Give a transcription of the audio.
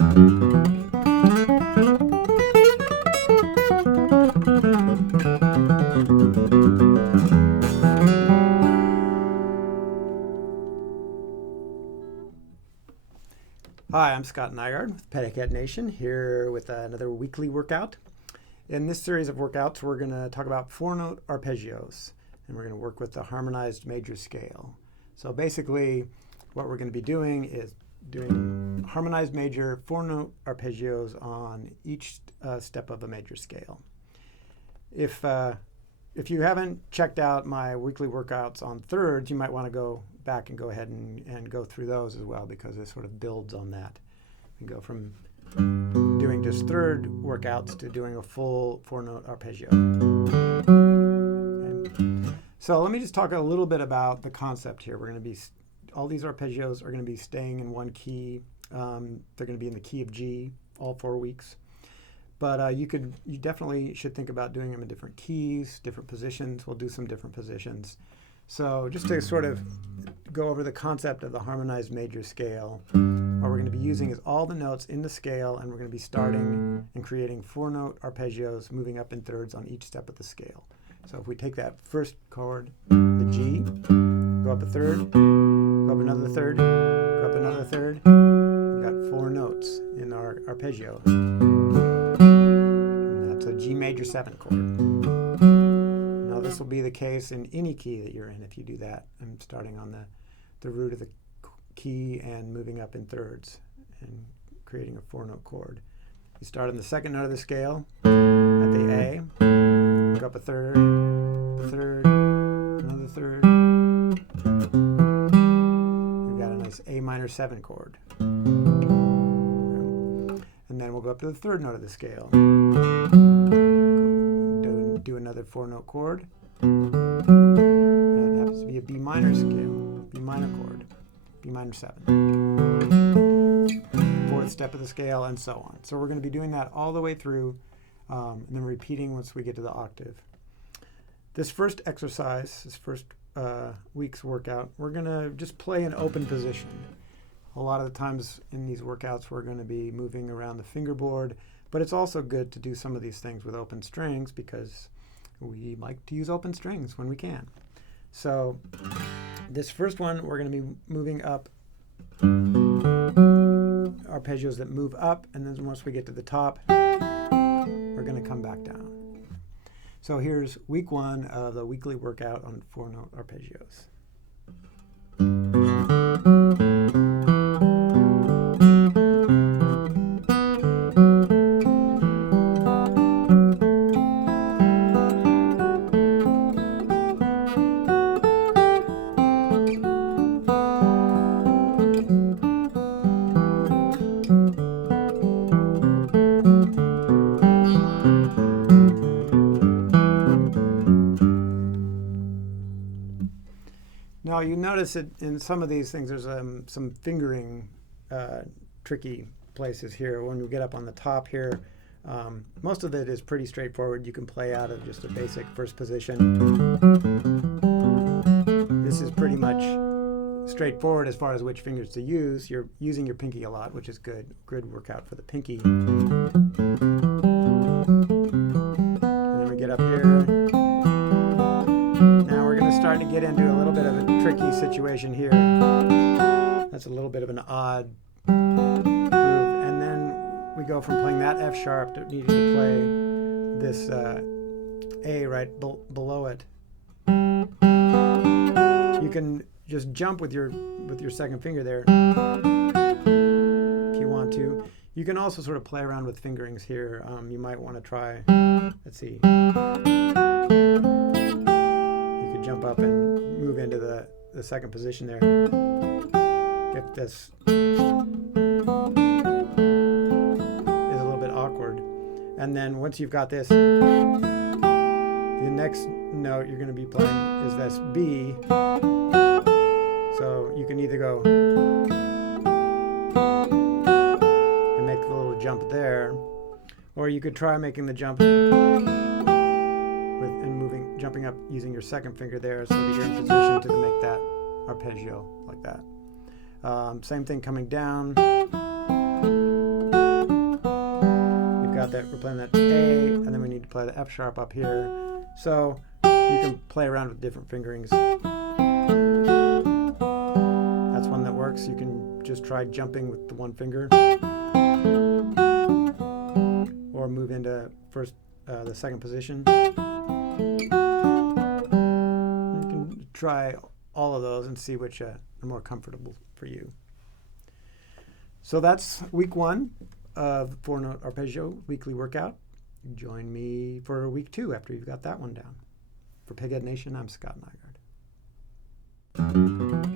Hi, I'm Scott Nygaard with Peghead Nation, here with another weekly workout. In this series of workouts, we're going to talk about 4-note arpeggios, and we're going to work with the harmonized major scale. So basically, what we're going to be doing is doing harmonized major 4-note arpeggios on each step of a major scale. If you haven't checked out my weekly workouts on thirds, you might want to go back and go ahead and go through those as well, because it sort of builds on that. We go from doing just third workouts to doing a full 4-note arpeggio. Okay. So let me just talk a little bit about the concept here. We're going to be, all these arpeggios are going to be staying in one key. They're going to be in the key of G all 4 weeks. But you definitely should think about doing them in different keys, different positions. We'll do some different positions. So just to sort of go over the concept of the harmonized major scale, what we're going to be using is all the notes in the scale, and we're going to be starting and creating 4-note arpeggios, moving up in thirds on each step of the scale. So if we take that first chord, the G, go up a third, go up another third, go up another third, we've got 4 notes in our arpeggio. And that's a G major 7 chord. This will be the case in any key that you're in if you do that. I'm starting on the root of the key and moving up in thirds and creating a 4-note chord. You start on the second note of the scale at the A, go up a third, another third. We've got a nice A minor 7 chord. And then we'll go up to the third note of the scale. Do another 4-note chord. That happens to be a B minor scale, B minor chord, B minor 7. 4th step of the scale, and so on. So we're going to be doing that all the way through, and then repeating once we get to the octave. This first exercise, this first week's workout, we're going to just play an open position. A lot of the times in these workouts, we're going to be moving around the fingerboard, but it's also good to do some of these things with open strings because we like to use open strings when we can. So this first one, we're going to be moving up arpeggios that move up, and then once we get to the top, we're going to come back down. So here's week 1 of the weekly workout on 4-note arpeggios. Now you notice that in some of these things there's some fingering tricky places here. When we get up on the top here, most of it is pretty straightforward. You can play out of just a basic first position. This is pretty much straightforward as far as which fingers to use. You're using your pinky a lot, which is good. Good workout for the pinky. And then we get up here. Now we're going to start to get into a little bit of a tricky situation here. That's a little bit of an odd groove. And then we go from playing that F sharp to needing to play this A right below it. You can just jump with your second finger there if you want to. You can also sort of play around with fingerings here. You might want to try, let's see. You could jump up and move into the second position there. If this is a little bit awkward. And then once you've got this, the next note you're going to be playing is this B. So you can either go and make a little jump there, or you could try making the jump jumping up using your second finger there so that you're in position to make that arpeggio like that. Same thing coming down. got that, we're playing that A, and then we need to play the F sharp up here. So you can play around with different fingerings. That's one that works. You can just try jumping with the one finger, or move into the second position. You can try all of those and see which are more comfortable for you. So that's week 1 of the 4-note arpeggio weekly workout. Join me for week 2 after you've got that one down. For Peghead Nation, I'm Scott Nygaard.